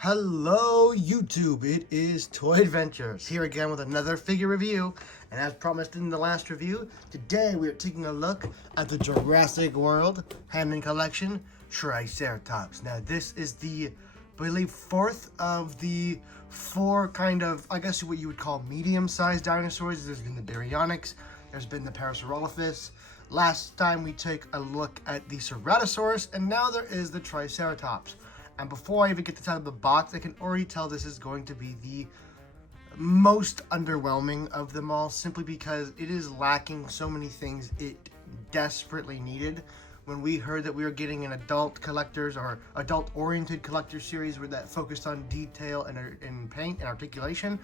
Hello YouTube, it is Toy Adventures, here again with another figure review, and as promised in the last review, today we are taking a look at the Jurassic World Hammond collection, Triceratops. Now this is the, I believe, fourth of the four kind of, I guess what you would call medium-sized dinosaurs. There's been the Baryonyx, there's been the Parasaurolophus. Last time we took a look at the Ceratosaurus, and now there is the Triceratops. And before I even get this out of the box, I can already tell this is going to be the most underwhelming of them all, simply because it is lacking so many things it desperately needed. When we heard that we were getting an adult collectors or adult-oriented collector series where that focused on detail and paint and articulation,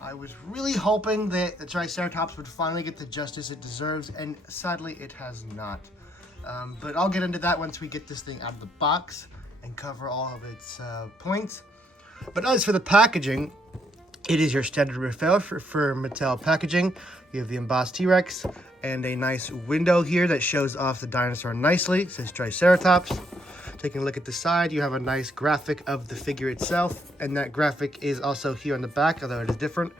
I was really hoping that the Triceratops would finally get the justice it deserves, and sadly it has not. But I'll get into that once we get this thing out of the box and cover all of its points. But as for the packaging, it is your standard refill for Mattel packaging. You have the embossed T-Rex and a nice window here that shows off the dinosaur nicely. It says Triceratops. Taking a look at the side, you have a nice graphic of the figure itself, and that graphic is also here on the back, although it is different.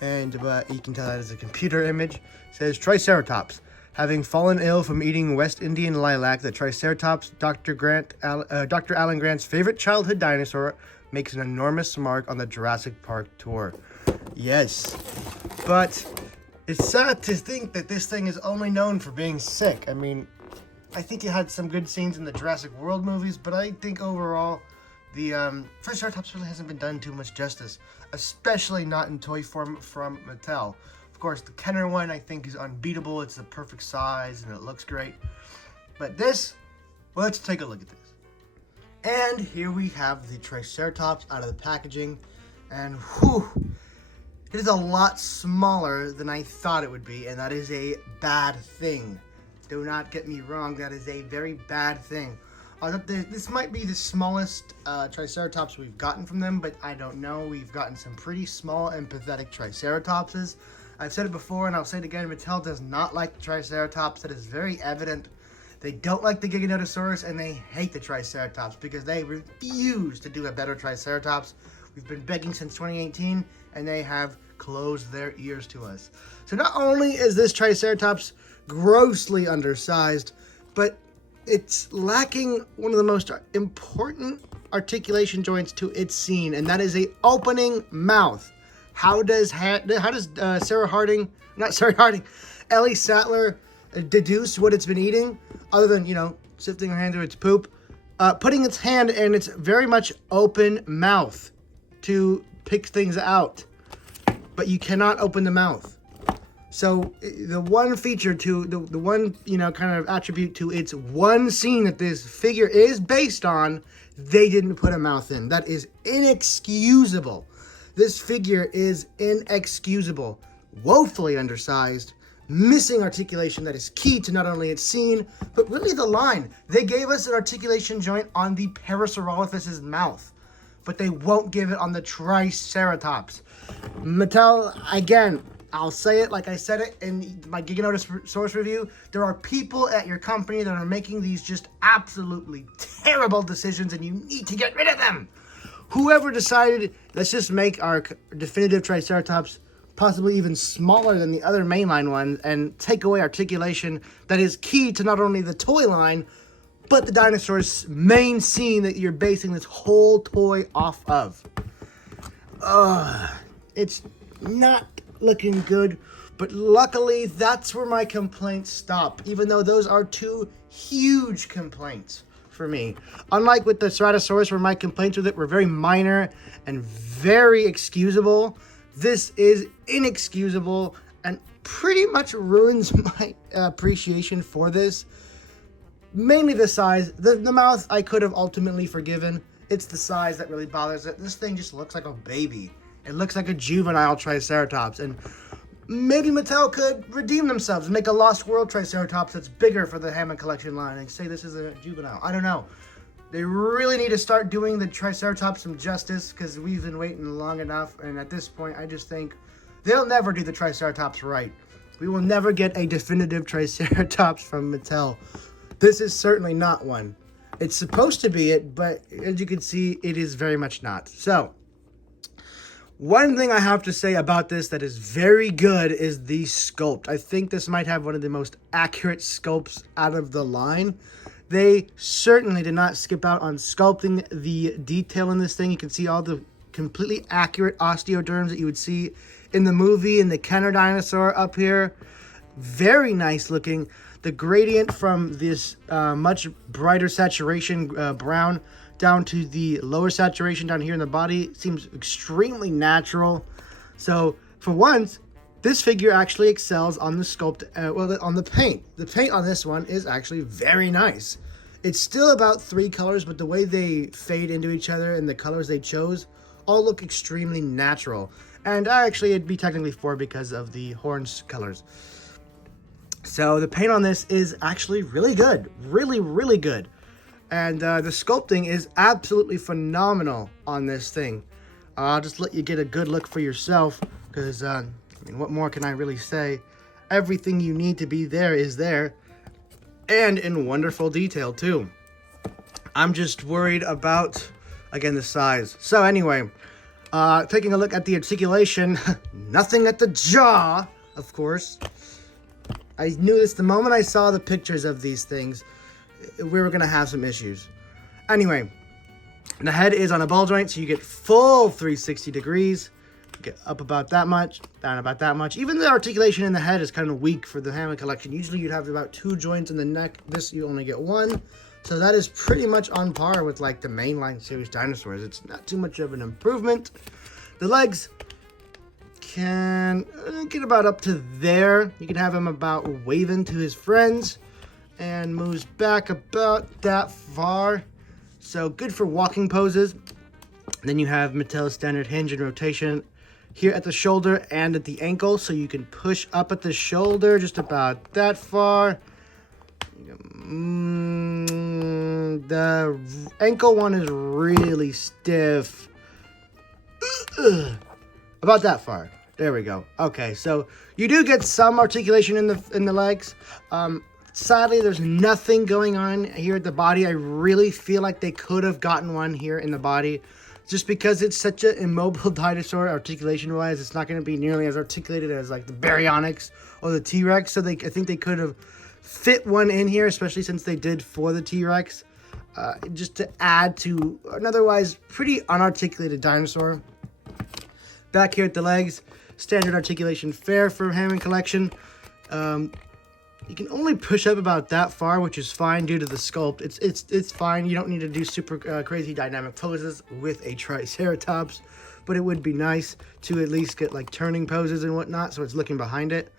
And you can tell that is a computer image. It says Triceratops. Having fallen ill from eating West Indian lilac, the Triceratops, Dr. Alan Grant's favorite childhood dinosaur, makes an enormous mark on the Jurassic Park tour. Yes, but it's sad to think that this thing is only known for being sick. I mean, I think it had some good scenes in the Jurassic World movies, but I think overall, the Triceratops really hasn't been done too much justice, especially not in toy form from Mattel. Of course, the Kenner one I think is unbeatable. It's the perfect size and it looks great. But this, well, let's take a look at this. And here we have the Triceratops out of the packaging. And whew, it is a lot smaller than I thought it would be. And that is a bad thing. Do not get me wrong, that is a very bad thing. This might be the smallest Triceratops we've gotten from them, but I don't know. We've gotten some pretty small and pathetic Triceratopses. I've said it before and I'll say it again, Mattel does not like the Triceratops. That is very evident. They don't like the Giganotosaurus and they hate the Triceratops because they refuse to do a better Triceratops. We've been begging since 2018 and they have closed their ears to us. So not only is this Triceratops grossly undersized, but it's lacking one of the most important articulation joints to its scene, and that is a opening mouth. How does Ellie Sattler deduce what it's been eating, other than, sifting her hand through its poop? Putting its hand in its very much open mouth to pick things out. But you cannot open the mouth. So the one feature to, the one, kind of attribute to its one scene that this figure is based on, they didn't put a mouth in. That is inexcusable. This figure is inexcusable, woefully undersized, missing articulation that is key to not only its scene, but really the line. They gave us an articulation joint on the Parasaurolophus's mouth, but they won't give it on the Triceratops. Mattel, again, I'll say it like I said it in my Giganotosaurus review, there are people at your company that are making these just absolutely terrible decisions and you need to get rid of them. Whoever decided, let's just make our definitive Triceratops possibly even smaller than the other mainline ones and take away articulation that is key to not only the toy line, but the dinosaur's main scene that you're basing this whole toy off of. It's not looking good, but luckily that's where my complaints stop, even though those are two huge complaints for me. Unlike with the Ceratosaurus, where my complaints with it were very minor and very excusable, this is inexcusable and pretty much ruins my appreciation for this. Mainly the size. The mouth I could have ultimately forgiven. It's the size that really bothers it. This thing just looks like a baby. It looks like a juvenile Triceratops, and maybe Mattel could redeem themselves and make a Lost World Triceratops that's bigger for the Hammond collection line and say this is a juvenile. I don't know. They really need to start doing the Triceratops some justice because we've been waiting long enough, and at this point I just think they'll never do the Triceratops right. We will never get a definitive Triceratops from Mattel. This is certainly not one. It's supposed to be it, but as you can see, it is very much not. So, one thing I have to say about this that is very good is the sculpt. I think this might have one of the most accurate sculpts out of the line. They certainly did not skip out on sculpting the detail in this thing. You can see all the completely accurate osteoderms that you would see in the movie, and the Kenner dinosaur up here. Very nice looking. The gradient from this much brighter saturation brown down to the lower saturation down here in the body seems extremely natural. So for once, this figure actually excels on the sculpt, on the paint. The paint on this one is actually very nice. It's still about 3 colors, but the way they fade into each other and the colors they chose all look extremely natural. And actually, it'd be technically 4 because of the horns colors. So the paint on this is actually really good. Really, really good. And the sculpting is absolutely phenomenal on this thing. I'll just let you get a good look for yourself, because, I mean, what more can I really say? Everything you need to be there is there, and in wonderful detail, too. I'm just worried about, again, the size. So anyway, taking a look at the articulation, nothing at the jaw, of course. I knew this the moment I saw the pictures of these things. We were going to have some issues. Anyway, the head is on a ball joint, so you get full 360 degrees. Get up about that much, down about that much. Even the articulation in the head is kind of weak for the Hammond collection. Usually you'd have about 2 joints in the neck. This, you only get 1. So that is pretty much on par with like the mainline series dinosaurs. It's not too much of an improvement. The legs can get about up to there. You can have him about waving to his friends, and moves back about that far. So good for walking poses. Then you have Mattel's standard hinge and rotation here at the shoulder and at the ankle, so you can push up at the shoulder just about that far. The ankle one is really stiff. About that far. There we go. Okay, so you do get some articulation in the legs. Sadly, there's nothing going on here at the body. I really feel like they could have gotten one here in the body. Just because it's such an immobile dinosaur, articulation-wise, it's not going to be nearly as articulated as like the Baryonyx or the T-Rex. So I think they could have fit one in here, especially since they did for the T-Rex, just to add to an otherwise pretty unarticulated dinosaur. Back here at the legs, standard articulation fare for Hammond collection. You can only push up about that far, which is fine due to the sculpt. It's fine. You don't need to do super crazy dynamic poses with a Triceratops, but it would be nice to at least get like turning poses and whatnot, so it's looking behind it.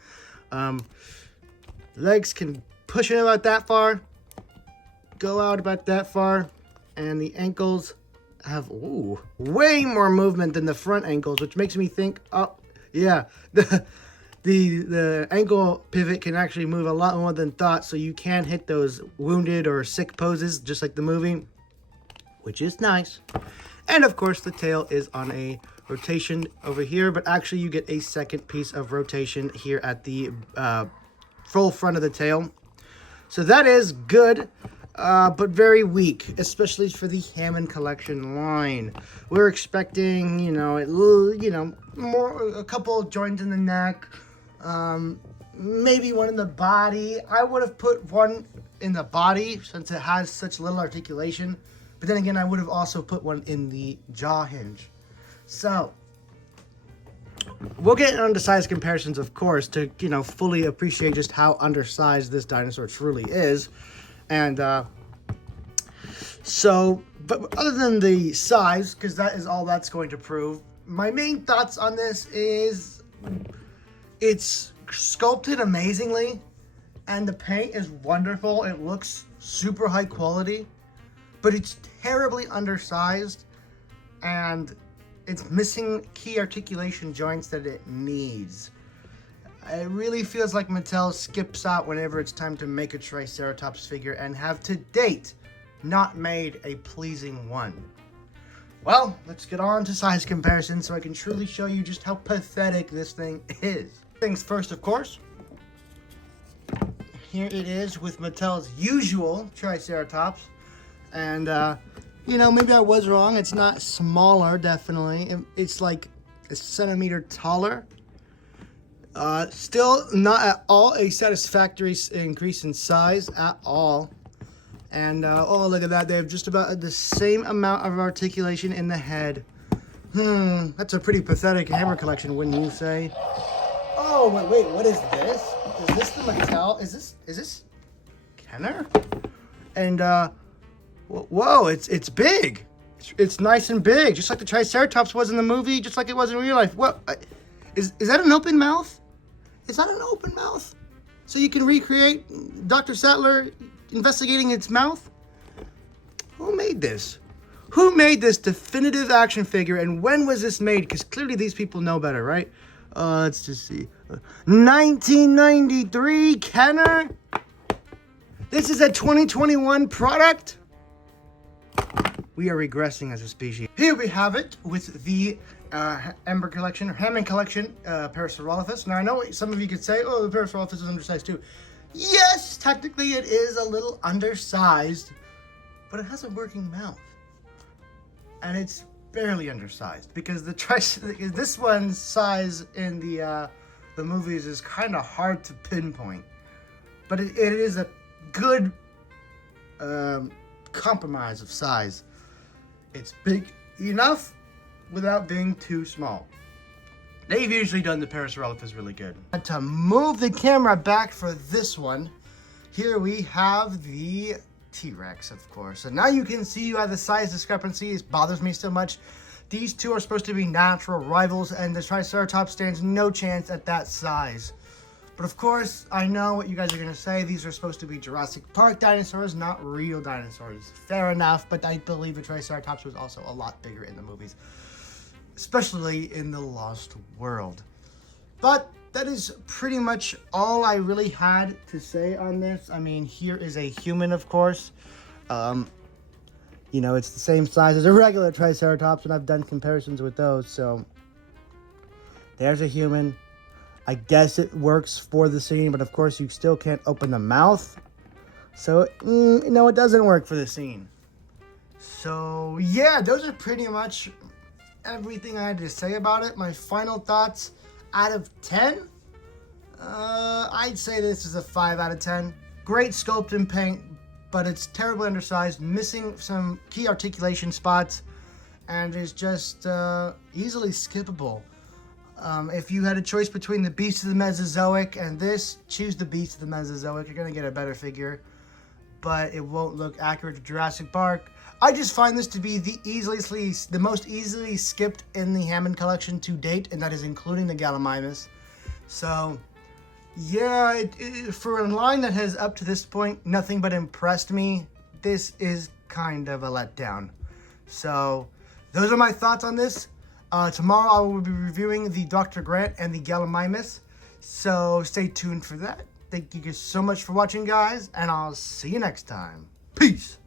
Legs can push in about that far, go out about that far, and the ankles have way more movement than the front ankles, which makes me think, oh yeah, the ankle pivot can actually move a lot more than thought, so you can hit those wounded or sick poses just like the movie, which is nice. And of course the tail is on a rotation over here, but actually you get a second piece of rotation here at the full front of the tail. So that is good, but very weak, especially for the Hammond collection line. We're expecting, a couple of joints in the neck, maybe one in the body. I would have put one in the body since it has such little articulation, but then again, I would have also put one in the jaw hinge. So we'll get into size comparisons, of course, to fully appreciate just how undersized this dinosaur truly is. And but other than the size, because that is all that's going to prove, my main thoughts on this is it's sculpted amazingly, and the paint is wonderful. It looks super high quality, but it's terribly undersized, and it's missing key articulation joints that it needs. It really feels like Mattel skips out whenever it's time to make a Triceratops figure, and have to date not made a pleasing one. Well, let's get on to size comparison so I can truly show you just how pathetic this thing is. Things first, of course. Here it is with Mattel's usual Triceratops. And, you know, maybe I was wrong. It's not smaller, definitely. It's like a centimeter taller. Still not at all a satisfactory increase in size at all. And, oh, look at that. They have just about the same amount of articulation in the head. That's a pretty pathetic hammer collection, wouldn't you say? Oh, wait, what is this? Is this the Mattel? Is this Kenner? And, whoa, it's big. It's nice and big, just like the Triceratops was in the movie, just like it was in real life. What, is that an open mouth? Is that an open mouth? So you can recreate Dr. Sattler investigating its mouth? Who made this? Who made this definitive action figure, and when was this made? Because clearly these people know better, right? Let's just see. 1993, Kenner? This is a 2021 product? We are regressing as a species. Here we have it with the Ember collection, or Hammond collection, Parasaurolophus. Now I know some of you could say, oh, the Parasaurolophus is undersized too. Yes, technically it is a little undersized, but it has a working mouth. And it's barely undersized because this one's size in the movies is kind of hard to pinpoint. But it is a good compromise of size. It's big enough without being too small. They've usually done the Parasaurolophus really good. And to move the camera back for this one, here we have the T-Rex, of course. And now you can see why the size discrepancy bothers me so much. These two are supposed to be natural rivals, and the Triceratops stands no chance at that size. But of course, I know what you guys are going to say. These are supposed to be Jurassic Park dinosaurs, not real dinosaurs. Fair enough, but I believe the Triceratops was also a lot bigger in the movies, especially in the Lost World. But that is pretty much all I really had to say on this. I mean, here is a human, of course. You know, it's the same size as a regular Triceratops, and I've done comparisons with those. So there's a human. I guess it works for the scene, but of course you still can't open the mouth. So, no, it doesn't work for the scene. So, yeah, those are pretty much everything I had to say about it. My final thoughts out of 10, I'd say this is a 5 out of 10. Great sculpt and paint, but it's terribly undersized, missing some key articulation spots, and is just easily skippable. If you had a choice between the Beast of the Mesozoic and this, choose the Beast of the Mesozoic. You're going to get a better figure, but it won't look accurate to Jurassic Park. I just find this to be the most easily skipped in the Hammond collection to date, and that is including the Gallimimus. So, yeah, for a line that has up to this point nothing but impressed me, this is kind of a letdown. So, those are my thoughts on this. Tomorrow I will be reviewing the Dr. Grant and the Gallimimus, so stay tuned for that. Thank you guys so much for watching, guys, and I'll see you next time. Peace!